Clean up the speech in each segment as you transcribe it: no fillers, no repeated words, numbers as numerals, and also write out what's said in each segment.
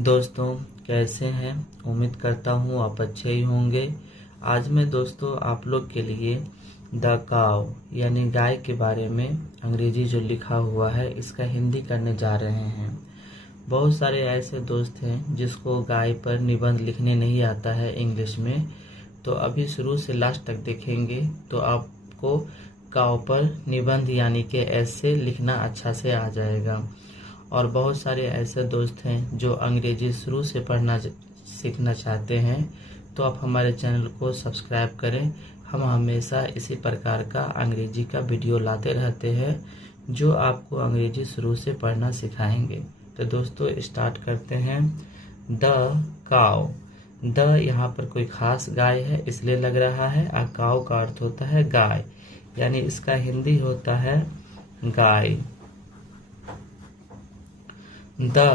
दोस्तों, कैसे हैं? उम्मीद करता हूँ आप अच्छे ही होंगे। आज मैं दोस्तों आप लोग के लिए द काव यानी गाय के बारे में अंग्रेजी जो लिखा हुआ है इसका हिंदी करने जा रहे हैं। बहुत सारे ऐसे दोस्त हैं जिसको गाय पर निबंध लिखने नहीं आता है इंग्लिश में, तो अभी शुरू से लास्ट तक देखेंगे तो आपको काव पर निबंध यानी कि ऐसे लिखना अच्छा से आ जाएगा। और बहुत सारे ऐसे दोस्त हैं जो अंग्रेजी शुरू से पढ़ना सीखना चाहते हैं, तो आप हमारे चैनल को सब्सक्राइब करें। हम हमेशा इसी प्रकार का अंग्रेजी का वीडियो लाते रहते हैं जो आपको अंग्रेजी शुरू से पढ़ना सिखाएंगे। तो दोस्तों स्टार्ट करते हैं। द काव। द यहाँ पर कोई खास गाय है इसलिए लग रहा है, और काव का अर्थ होता है गाय, यानी इसका हिंदी होता है गाय। The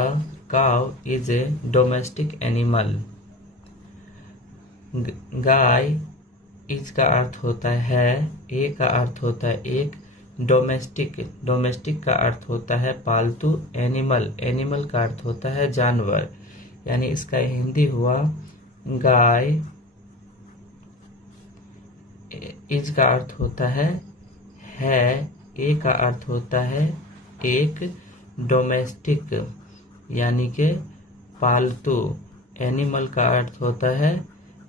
cow is a domestic animal. गाय इस का अर्थ होता है, ए का अर्थ होता है एक, डोमेस्टिक, डोमेस्टिक का अर्थ होता है पालतू, एनिमल, एनिमल का अर्थ होता है जानवर, यानी इसका हिंदी हुआ गाय। इस का अर्थ होता है, ए का अर्थ होता है एक, डोमेस्टिक यानी के पालतू, एनिमल का अर्थ होता है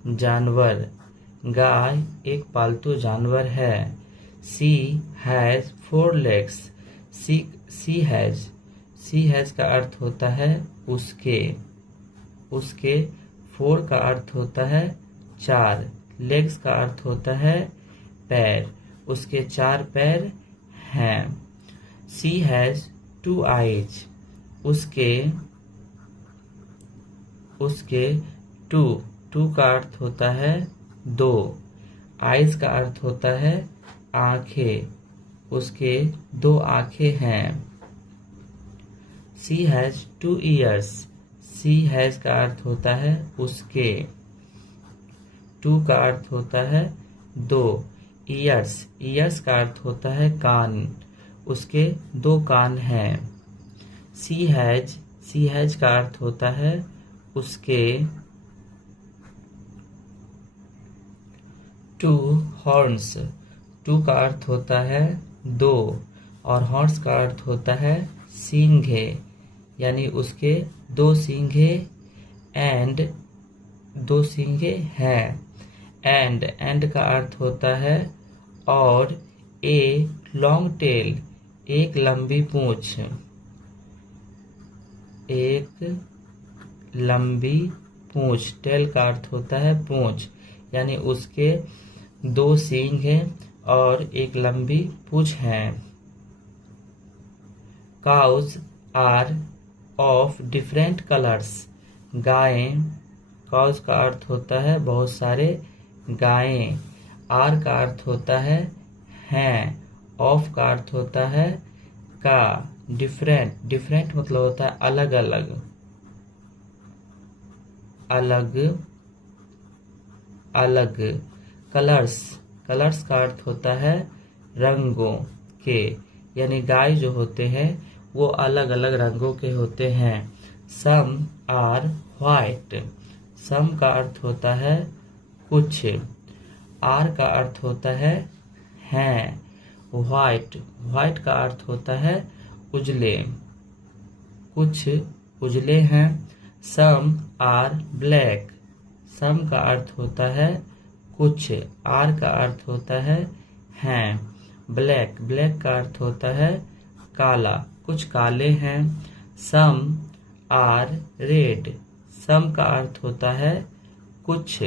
जानवर। गाय एक पालतू जानवर है। सी हैज 4 legs। सी हैज का अर्थ होता है उसके, उसके 4 का अर्थ होता है 4, लेग्स का अर्थ होता है पैर, उसके 4 पैर हैं। सी हैज 2 eyes। उसके 2 का अर्थ होता है 2, आइज का अर्थ होता है आंखें, उसके 2 आंखें हैं। सी हैज 2 ears। सी हैज का अर्थ होता है उसके, 2 का अर्थ होता है 2, ईयर्स का अर्थ होता है कान, उसके 2 कान हैं। सी हैज का अर्थ होता है उसके 2 horns। 2 का अर्थ होता है 2, और हॉर्न्स का अर्थ होता है सींगे, यानी उसके 2 सींगे, एंड 2 सींगे हैं। एंड का अर्थ होता है और, ए लॉन्ग टेल, एक लंबी पूंछ, एक लंबी पूंछ, टेल का अर्थ होता है पूंछ, यानी उसके 2 सींग हैं और एक लंबी पूंछ है। Cows are of different colours. गायें, काउज का अर्थ होता है बहुत सारे गायें, आर का अर्थ होता है हैं, ऑफ का अर्थ होता है का, डिफरेंट मतलब होता है अलग अलग, अलग। कलर्स का अर्थ होता है रंगों के, यानी गाय जो होते हैं वो अलग अलग रंगों के होते हैं। Some are white. सम का अर्थ होता है कुछ, आर का अर्थ होता है हैं, व्हाइट का अर्थ होता है उजले, कुछ उजले हैं। Some are black. सम का अर्थ होता है कुछ, आर का अर्थ होता है हैं, ब्लैक का अर्थ होता है काला, कुछ काले हैं। Some are red. सम का अर्थ होता है कुछ,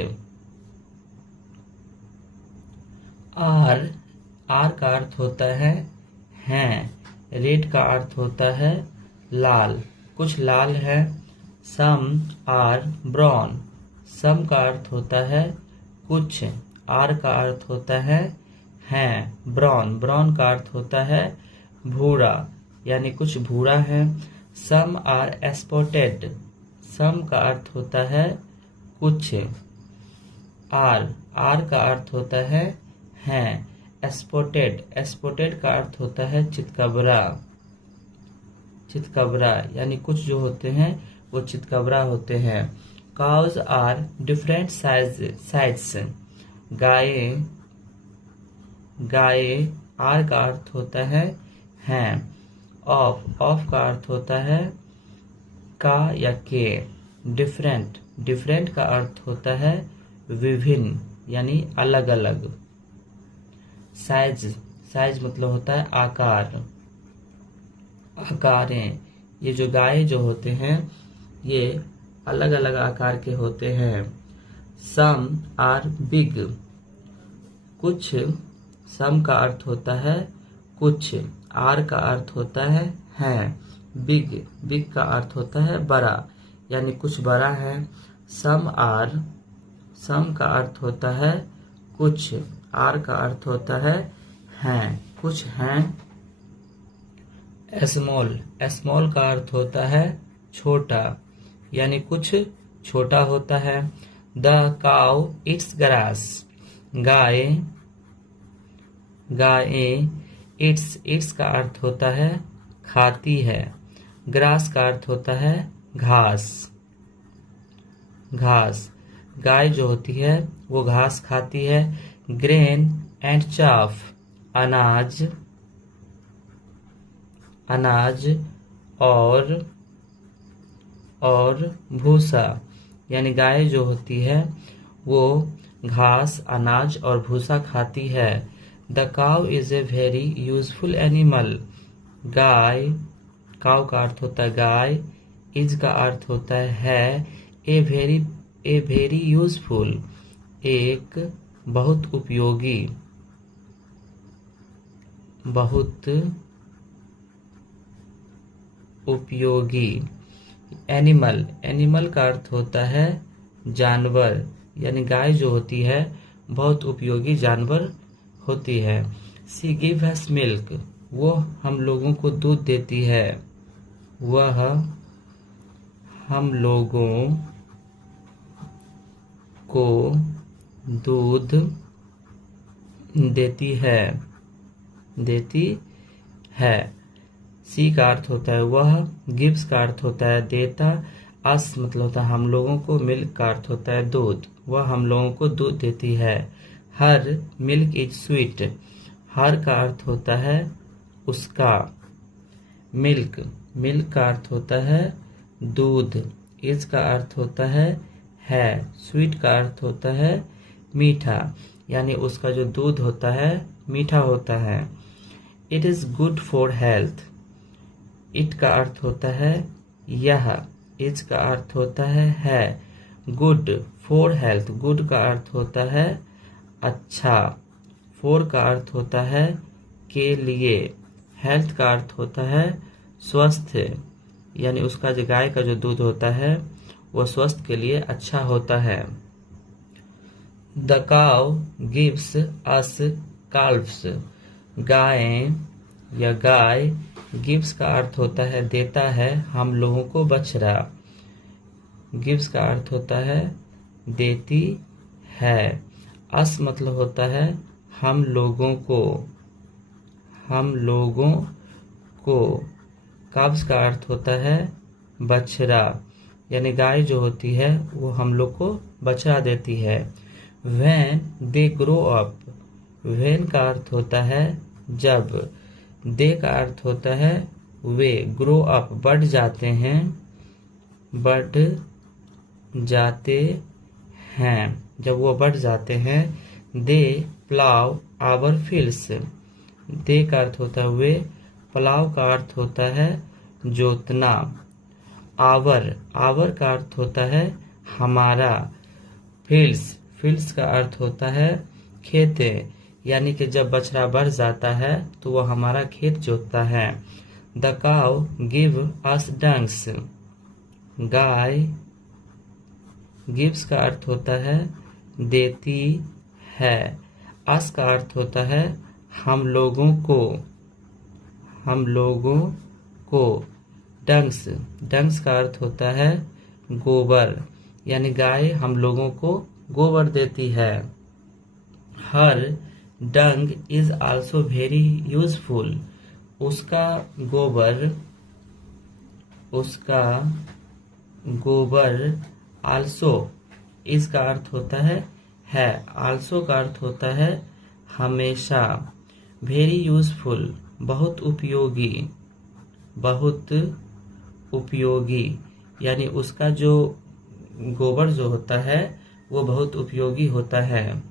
आर का अर्थ होता है हैं, रेड का अर्थ होता है लाल, कुछ लाल है। Some are brown. सम का अर्थ होता है कुछ, आर का अर्थ होता है हैं, ब्राउन का अर्थ होता है भूरा, यानी कुछ भूरा है। Some are spotted. सम का अर्थ होता है कुछ, आर का अर्थ होता है हैं, स्पॉटेड का अर्थ होता है चितकबरा, यानी कुछ जो होते हैं वो चितकबरा होते हैं। Cows are different sides. गायें गाय आर का अर्थ होता है हैं। ऑफ का अर्थ होता है का या के। डिफरेंट का अर्थ होता है विभिन्न यानी अलग अलग। साइज मतलब होता है आकार। आकारें, ये जो गाय जो होते हैं ये अलग अलग आकार के होते हैं। Some are big. कुछ, सम का अर्थ होता है कुछ, आर का अर्थ होता है। बिग का अर्थ होता है बड़ा, यानी कुछ बड़ा है। सम का अर्थ होता है कुछ, आर का अर्थ होता है कुछ हैं। स्मॉल का अर्थ होता है छोटा, यानी कुछ छोटा होता है। The cow it's grass. Guy it's का अर्थ होता है खाती है। ग्रास का अर्थ होता है घास। गाय जो होती है वो घास खाती है। ग्रेन एंड चाफ, अनाज और भूसा, यानी गाय जो होती है वो घास, अनाज और भूसा खाती है। The cow is a very useful animal. Cow का अर्थ होता है गाय, इज का अर्थ होता है ए वेरी यूजफुल, एक बहुत उपयोगी। एनिमल का अर्थ होता है जानवर, यानी गाय जो होती है बहुत उपयोगी जानवर होती है। सी गिव अस मिल्क, वो हम लोगों को दूध देती है। वह हम लोगों को दूध देती है। सी का अर्थ होता है वह, गिव्स का अर्थ होता है देता, अस मतलब होता है हम लोगों को, मिल्क का अर्थ होता है दूध, वह हम लोगों को दूध देती है। हर मिल्क इज स्वीट, हर का अर्थ होता है उसका। मिल्क का अर्थ होता है दूध, इज का अर्थ होता है, स्वीट का अर्थ होता है मीठा, यानी उसका जो दूध होता है मीठा होता है। It is good for health, it का अर्थ होता है यह, इज का अर्थ होता है। गुड फॉर हेल्थ, गुड का अर्थ होता है अच्छा, फॉर का अर्थ होता है के लिए, हेल्थ का अर्थ होता है स्वस्थ, यानी उसका जो गाय का जो दूध होता है वो स्वास्थ्य के लिए अच्छा होता है। The cow gives us calves, गाय गिव्स का अर्थ होता है देता है हम लोगों को बछड़ा। गिव्स का अर्थ होता है देती है। अस मतलब होता है हम लोगों को। काव्स का अर्थ होता है बछड़ा, यानी गाय जो होती है वो हम लोग को बछड़ा देती है। When they grow up, when का अर्थ होता है जब, दे का अर्थ होता है वे, ग्रो अप बढ़ जाते हैं, जब वो बढ़ जाते हैं। दे प्लाव आवर फील्ड्स, दे का अर्थ होता है वे, प्लाव का अर्थ होता है जोतना। आवर का अर्थ होता है हमारा। फील्ड्स का अर्थ होता है खेते, यानी कि जब बछड़ा बढ़ जाता है तो वो हमारा खेत जोतता है। The cow give us dungs, गाय गिव्स का अर्थ होता है देती है। अस का अर्थ होता है हम लोगों को। डंग्स का अर्थ होता है गोबर, यानी गाय हम लोगों को गोबर देती है। Her dung is also very useful, उसका गोबर। आल्सो इसका अर्थ होता है। आल्सो का अर्थ होता है हमेशा। वेरी यूजफुल बहुत उपयोगी। बहुत उपयोगी यानी उसका जो गोबर जो होता है वो बहुत उपयोगी होता है।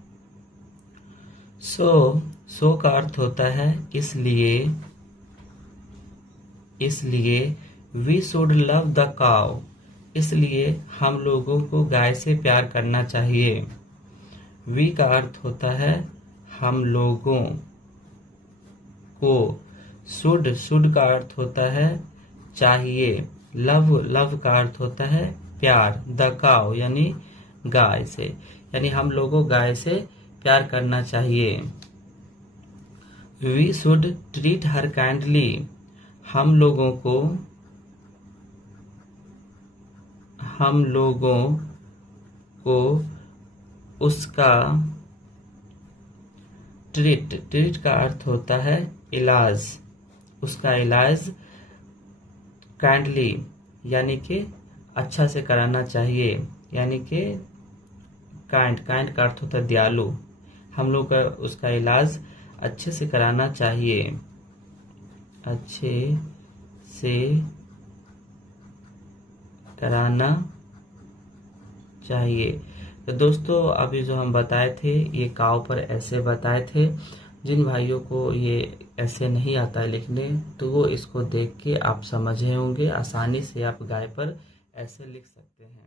सो का अर्थ होता है इसलिए। इसलिए we should love the cow. इसलिए हम लोगों को गाय से प्यार करना चाहिए। वी का अर्थ होता है हम लोगों को। शुड का अर्थ होता है चाहिए। लव का अर्थ होता है प्यार। द काउ यानी गाय से, यानी हम लोगों गाय से प्यार करना चाहिए। We should treat her kindly. हम लोगों को उसका ट्रीट का अर्थ होता है इलाज। उसका इलाज काइंडली यानी कि अच्छा से कराना चाहिए, यानी कि काइंड का अर्थ होता है दयालु। हम लोग का उसका इलाज अच्छे से कराना चाहिए। अच्छे से कराना चाहिए। तो दोस्तों अभी जो हम बताए थे ये काव पर ऐसे बताए थे। जिन भाइयों को ये ऐसे नहीं आता है लिखने तो वो इसको देख के आप समझे होंगे, आसानी से आप गाय पर ऐसे लिख सकते हैं।